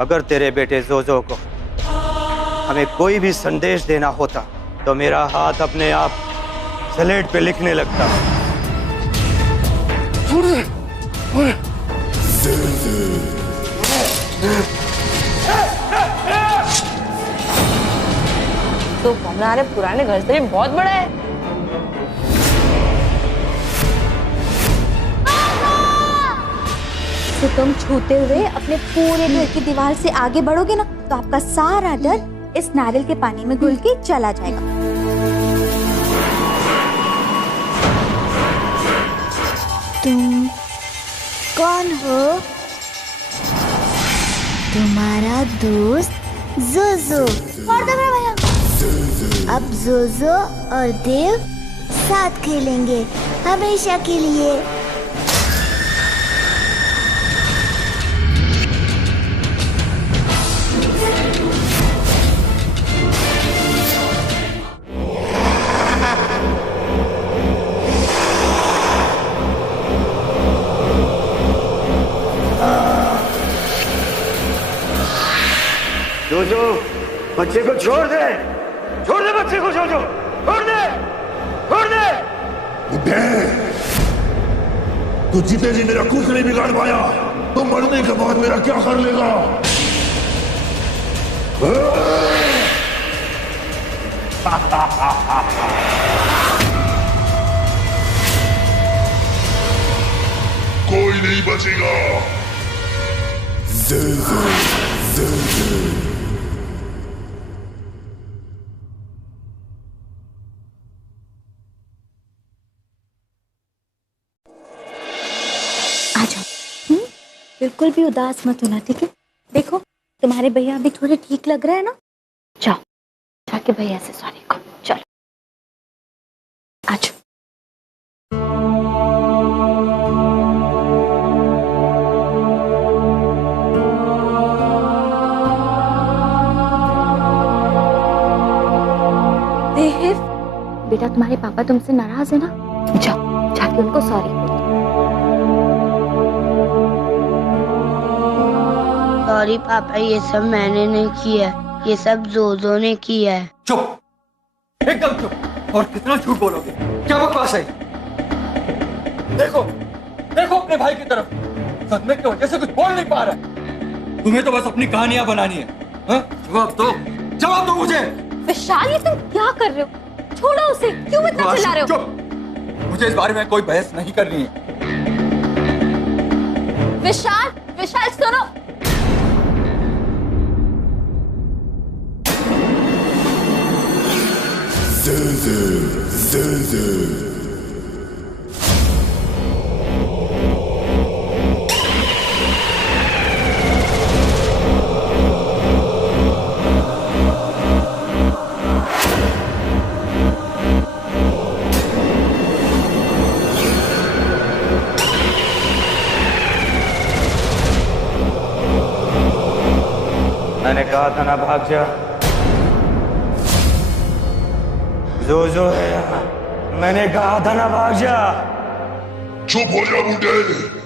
अगर तेरे बेटे जोजो को हमें कोई भी संदेश देना होता तो मेरा हाथ अपने आप स्लेट पे लिखने लगता। तो हमारे पुराने घर से भी बहुत बड़ा है। तो तुम छूते हुए अपने पूरे घर की दीवार से आगे बढ़ोगे ना, तो आपका सारा डर इस नारियल के पानी में घुल के चला जाएगा। तुम कौन हो? तुम्हारा दोस्त जोजो। और दो मेरा भैया। अब जोजो और देव साथ खेलेंगे हमेशा के लिए। जोजो, बच्चे को छोड़ दे बच्चे को, जोजो छोड़ दे। तू जीते जी मेरा कुछ नहीं बिगाड़ पाया, तो मरने के बाद मेरा क्या कर लेगा? कोई नहीं बचेगा। आ जाओ। बिल्कुल भी उदास मत होना, ठीक है? देखो तुम्हारे भैया अभी थोड़े ठीक लग रहे हैं ना। जाओ जाके भैया से सॉरी कहो। चलो आ जाओ। बेटा तुम्हारे पापा तुमसे नाराज है ना, जाओ जाके उनको सॉरी बोलो। सॉरी पापा, ये सब मैंने नहीं किया, ये सब जोजो ने किया है। चुप, एकदम चुप। और कितना झूठ बोलोगे? क्या बकवास है? देखो अपने भाई की तरफ, सदमे की वजह से कुछ बोल नहीं पा रहा। तुम्हें तो बस अपनी कहानियां बनानी है। जवाब दो मुझे। विशाल, ये तुम क्या कर रहे हो? छोड़ो उसे, क्यों इतना चिल्ला रहे हो? चुप, मुझे इस बारे में कोई बहस नहीं करनी है। विशाल सुनो। मैंने कहा था ना भाग जा। जो है यहाँ, मैंने कहा था ना भाग जा। चुप हो जा बूढ़े।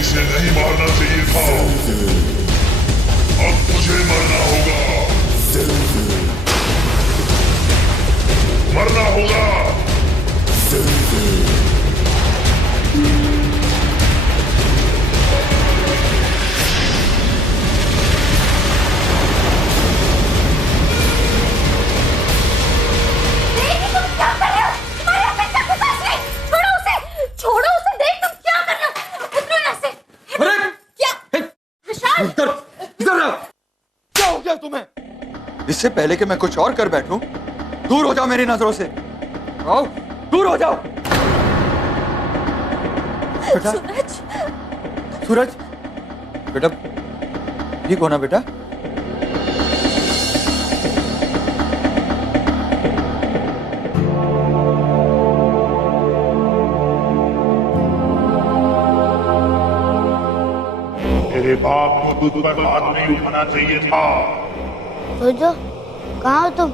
इसे नहीं मारना चाहिए था, अब तुझे मरना होगा, मरना होगा। इससे पहले कि मैं कुछ और कर बैठूं, दूर हो जाओ मेरी नजरों से। आओ, दूर हो जाओ। बेटा सूरज बेटा ठीक हो ना बेटा? तेरे बाप को तुझ पर हाथ नहीं उठाना चाहिए था। जोजो, कहाँ हो तुम?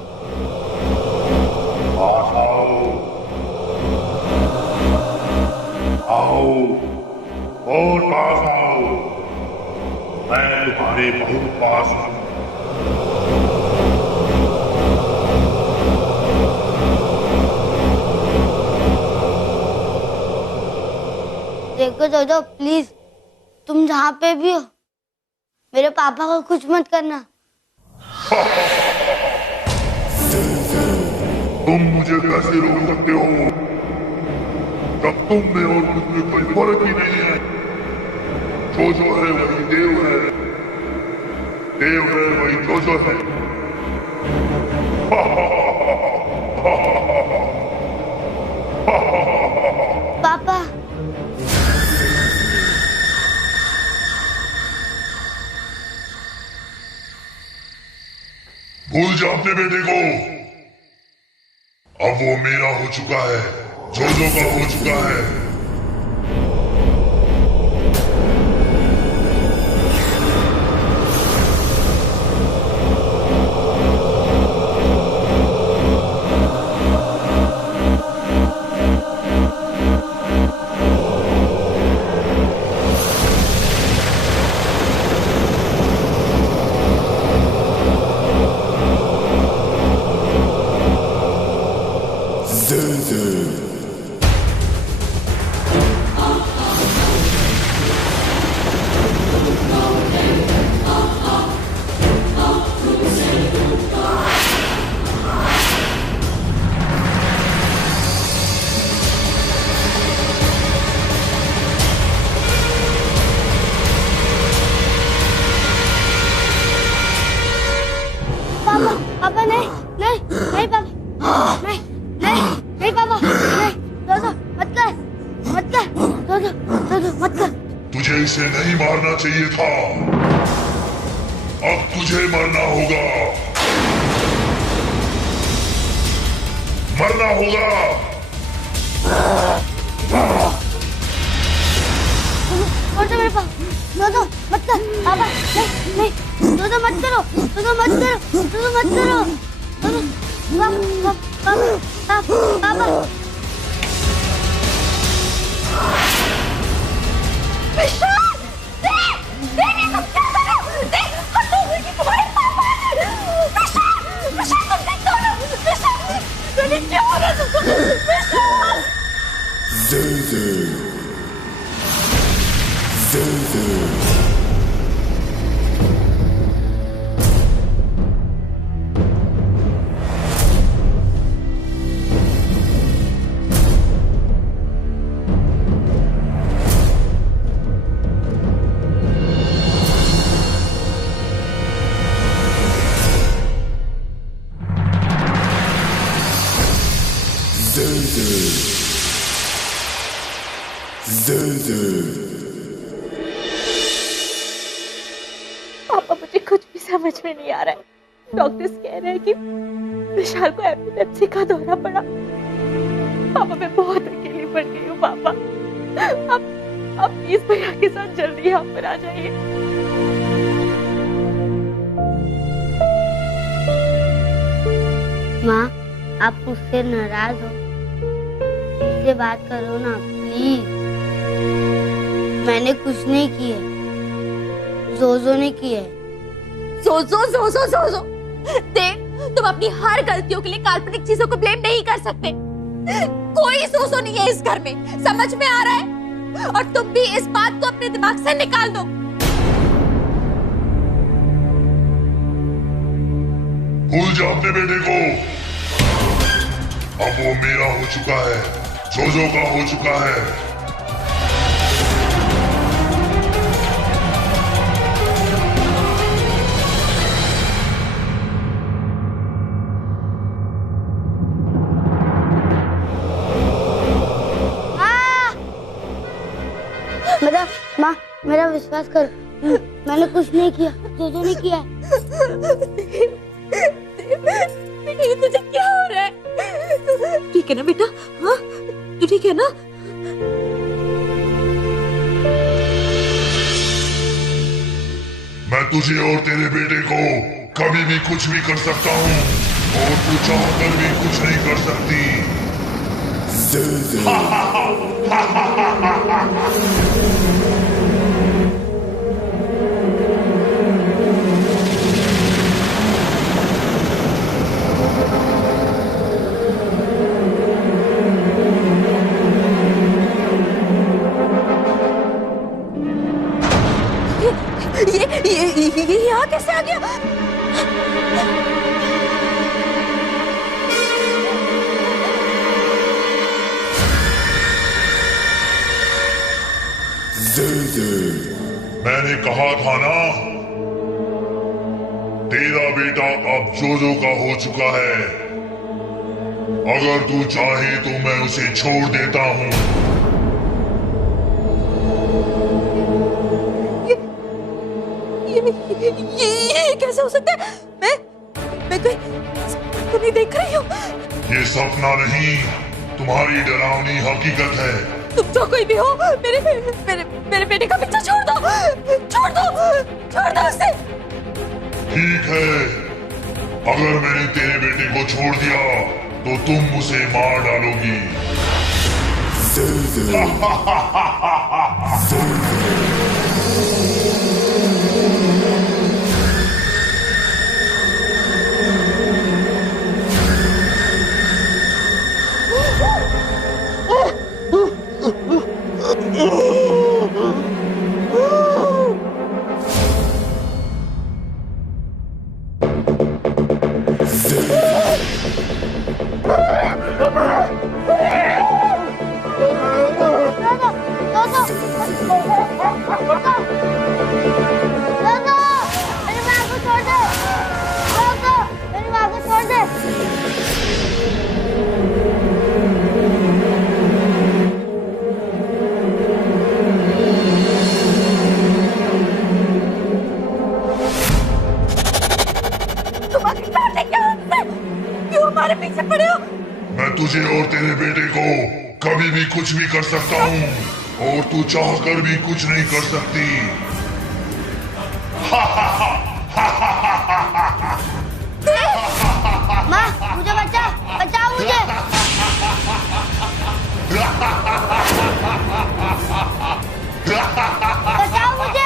पास आओ, आओ और पास आओ। मैं तुम्हारे बहुत पास हूँ। देखो जोजो, प्लीज तुम जहाँ पे भी हो मेरे पापा को कुछ मत करना। तुम मुझे कैसे रोक सकते हो जब तुम में और मुझ में कोई फर्क ही नहीं है। जो है वही देव है, देव है वही जो है। पापा, भूल जा अपने बेटे को। अब वो मेरा हो चुका है, जोजो का हो चुका है। पापा नहीं नहीं नहीं पापा, नहीं नहीं नहीं पापा, नहीं जोजो मत कर, मत कर जोजो, जोजो मत कर। तुझे इसे नहीं मारना चाहिए था। अब तुझे मरना होगा, मरना होगा। छोड़ दो मेरे पास, जोजो मत कर पापा, नहीं नहीं जोजो मत करो, जोजो मत करो, जोजो मत करो, जोजो पापा पापा। पापा मुझे कुछ भी समझ में नहीं आ रहा है। डॉक्टर्स कह रहे हैं कि विशाल को एपिलेप्सी का दौरा पड़ा। पापा मैं बहुत अकेली पड़ गई हूँ। पापा आप प्लीज भैया के साथ जल्दी यहाँ पर आ जाइए। माँ, आप मुझसे नाराज हो, मुझसे बात करो ना प्लीज। मैंने कुछ नहीं किया, जोजो ने किया है। जोजो देख, तुम अपनी हर गलतियों के लिए काल्पनिक चीजों को ब्लेम नहीं कर सकते। कोई जोजो नहीं है इस घर में, समझ में आ रहा है? और तुम भी इस बात को अपने दिमाग से निकाल दो। भूल जा अपने बेटे को। अब वो मेरा हो चुका है, जोजो का हो चुका है। मेरा विश्वास कर, मैंने कुछ नहीं किया, जोजो ने किया। बेटा, ये तुझे क्या हो रहा है? ठीक है ना बेटा? हाँ, तू ठीक है ना? मैं तुझे और तेरे बेटे को कभी भी कुछ भी कर सकता हूँ और तू चाहकर भी कुछ नहीं कर सकती। ये यहाँ कैसे आ गया? मैंने कहा था ना, तेरा बेटा अब जोजो का हो चुका है। अगर तू चाहे तो मैं उसे छोड़ देता हूँ। ये कैसे हो सकता है? मैं तो नहीं देख रही हूँ। ये सपना नहीं, तुम्हारी डरावनी हकीकत है। तुम जो कोई भी हो, मेरे बेटे का पीछा छोड़ दो उसे। ठीक है, अगर मैंने तेरे बेटे को छोड़ दिया तो तुम उसे मार डालोगी। मैं तुझे और तेरे बेटे को कभी भी कुछ भी कर सकता हूँ और तू चाहकर भी कुछ नहीं कर सकती। माँ, मुझे बचाओ मुझे। बचाओ मुझे।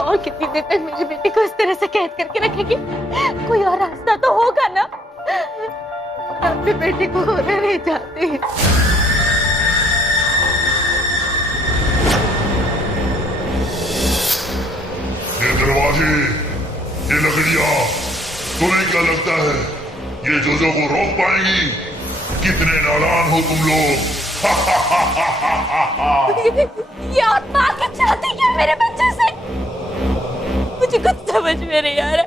और कितनी देर तक मेरे बेटे को इस तरह से कैद करके रखेगी? कोई और रास्ता तो होगा ना? मैं अपने बेटे को खोना नहीं चाहती। ये दरवाजे, ये लकड़ियां, तुम्हें क्या लगता है ये जोजो को रोक पाएंगी? कितने नादान हो तुम लोग। ये आत्मा क्या चाहती है मेरे बच्चे से? मुझे कुछ समझ में नहीं आ रहा।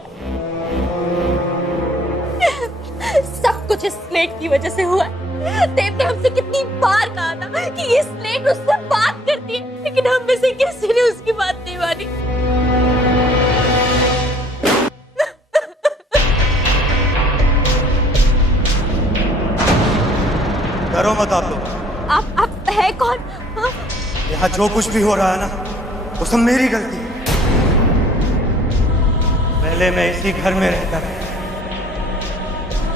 सब कुछ इस स्लेट की वजह से हुआ है। देव ने हमसे कितनी बार कहा था कि ये स्लेट उससे बात करती है, लेकिन हम में से किसी ने उसकी बात नहीं मानी। डरो मत आप लोग। आप है कौन? हाँ? यहाँ जो कुछ भी हो रहा है ना, वो सब मेरी गलती है। पहले मैं इसी घर में रहता था।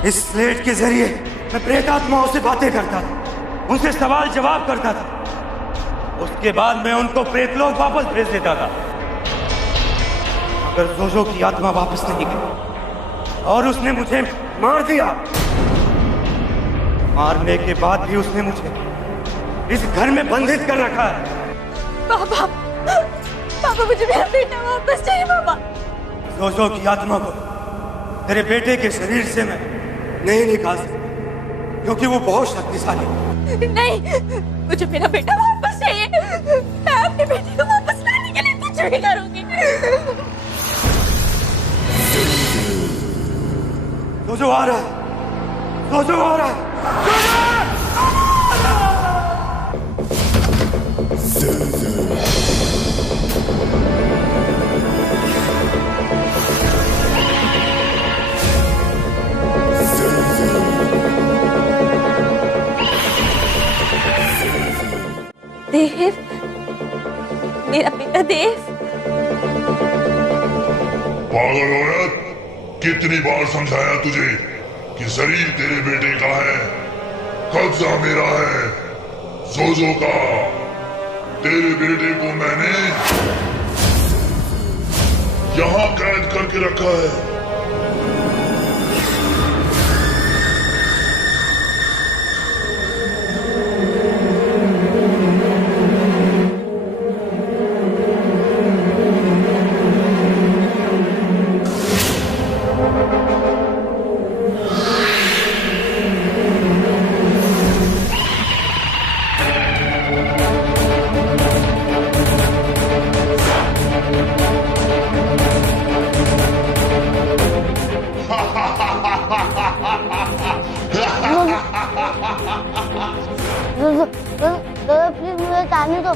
इस स्लेट के जरिए मैं प्रेत आत्माओं से बातें करता था, उनसे सवाल जवाब करता था। उसके बाद मैं उनको प्रेतलोक वापस भेज देता था। अगर जोजो की आत्मा वापस नहीं गई और उसने मुझे मार दिया, मारने के बाद भी उसने मुझे इस घर में बंधित कर रखा है। बाबा पापा मुझे मेरा बेटा वापस चाहिए पापा। जोजो की आत्मा को तेरे बेटे के शरीर से मैं नहीं निकाल सकता क्योंकि वो बहुत शक्तिशाली है। नहीं, मुझे मेरा बेटा वापस चाहिए। मैं अपने बेटे को वापस लाने के लिए कुछ भी करूंगी। जोजो आ रहा है, जोजो आ रहा है। देव, मेरा बेटा देव। पागल औरत, कितनी बार समझाया तुझे कि शरीर तेरे बेटे का है, कब्जा मेरा है, जोजो का। तेरे बेटे को मैंने यहाँ कैद करके रखा है। प्लीज मुझे जाने दो।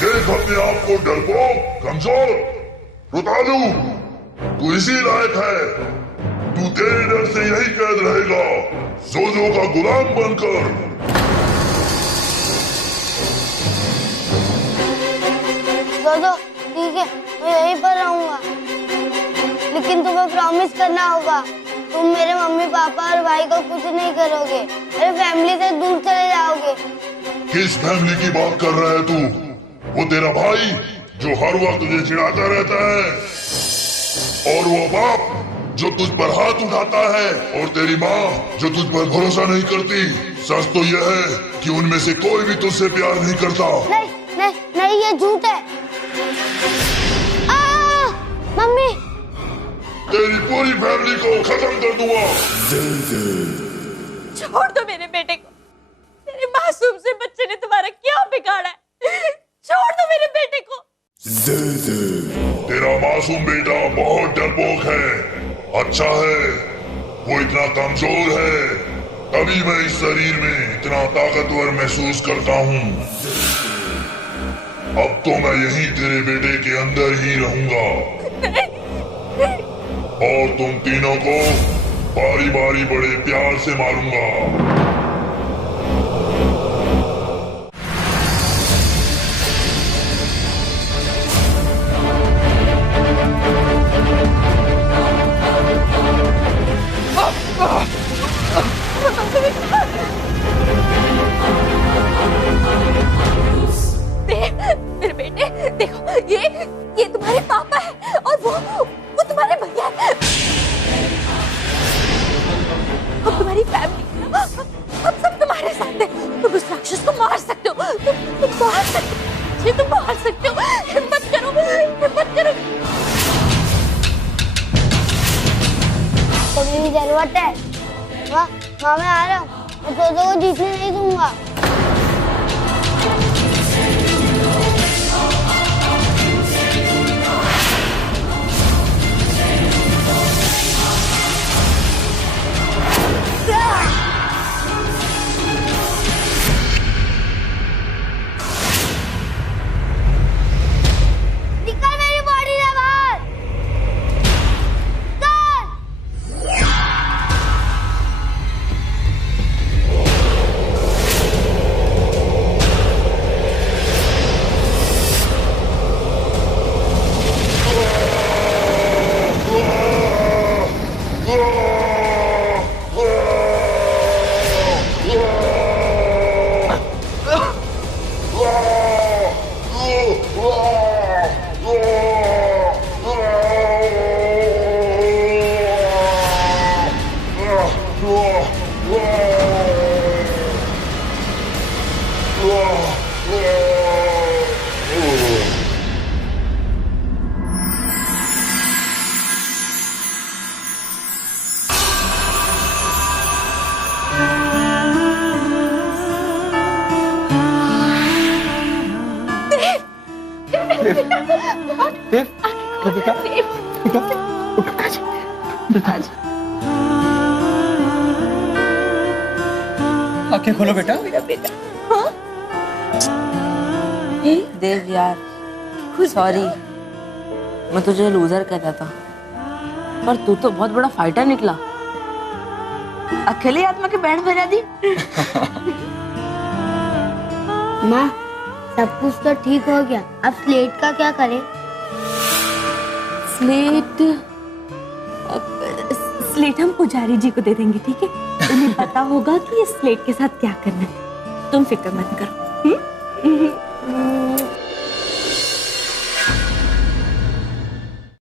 देख अपने आप को डरपोक, कमजोर, रुतालू, तू इसी लायक है। तू तेरे डर से यही कैद रहेगा, जोजो का गुलाम बनकर। जोजो ठीक है, मैं यहीं पर रहूंगा, लेकिन तुम्हें प्रॉमिस करना होगा तुम मेरे मम्मी पापा और भाई को कुछ नहीं करोगे, मेरे फैमिली से दूर चले जाओगे। किस फैमिली की बात कर रहा है तू? वो तेरा भाई जो हर वक्त तुझे चिढ़ाता रहता है, और वो बाप जो तुझ पर हाथ उठाता है, और तेरी माँ जो तुझ पर भरोसा नहीं करती। सच तो यह है कि उनमें से कोई भी तुझसे प्यार नहीं करता। नहीं नहीं नहीं, ये झूठ है। मम्मी, तेरी पूरी फैमिली को खत्म कर दूंगा। छोड़ दो मेरे बेटे को। मेरे मासूम से बच्चे ने तुम्हारा क्या बिगाड़ा है? छोड़ दो मेरे बेटे को। तेरा मासूम बेटा बहुत डरपोक है। अच्छा है वो इतना कमजोर है, तभी मैं इस शरीर में इतना ताकतवर महसूस करता हूँ। अब तो मैं यहीं तेरे बेटे के अंदर ही रहूंगा, और तुम तीनों को बारी बारी बड़े प्यार से मारूंगा। मेरे बेटे देखो, ये तुम्हारे पापा है और वो तुम्हारे भैया है। अब तुम्हारी फैमिली, हम सब तुम्हारे साथ हैं। तुम उस राक्षस को मार सकते हो, तुम मार सकते हो, ये तुम मार सकते हो। हिम्मत करो, हिम्मत करो। तो मेरी जरूरत है। माँ मैं आ रहा हूँ, मैं जोजो को जीतने नहीं दूंगा। निकल मेरी बॉडी से बाहर। देव तो बेटा आंखें खोलो बेटा। देव यार सॉरी, मैं तुझे लूजर कहता था, पर तू तो बहुत बड़ा फाइटर निकला। अकेले आत्मा के बैंड बजा दी। माँ सब कुछ तो ठीक हो गया, अब स्लेट का क्या करें? स्लेट स्लेट हम पुजारी जी को दे देंगे, ठीक है? उन्हें पता होगा कि इस स्लेट के साथ क्या करना है। तुम फिक्र मत करो।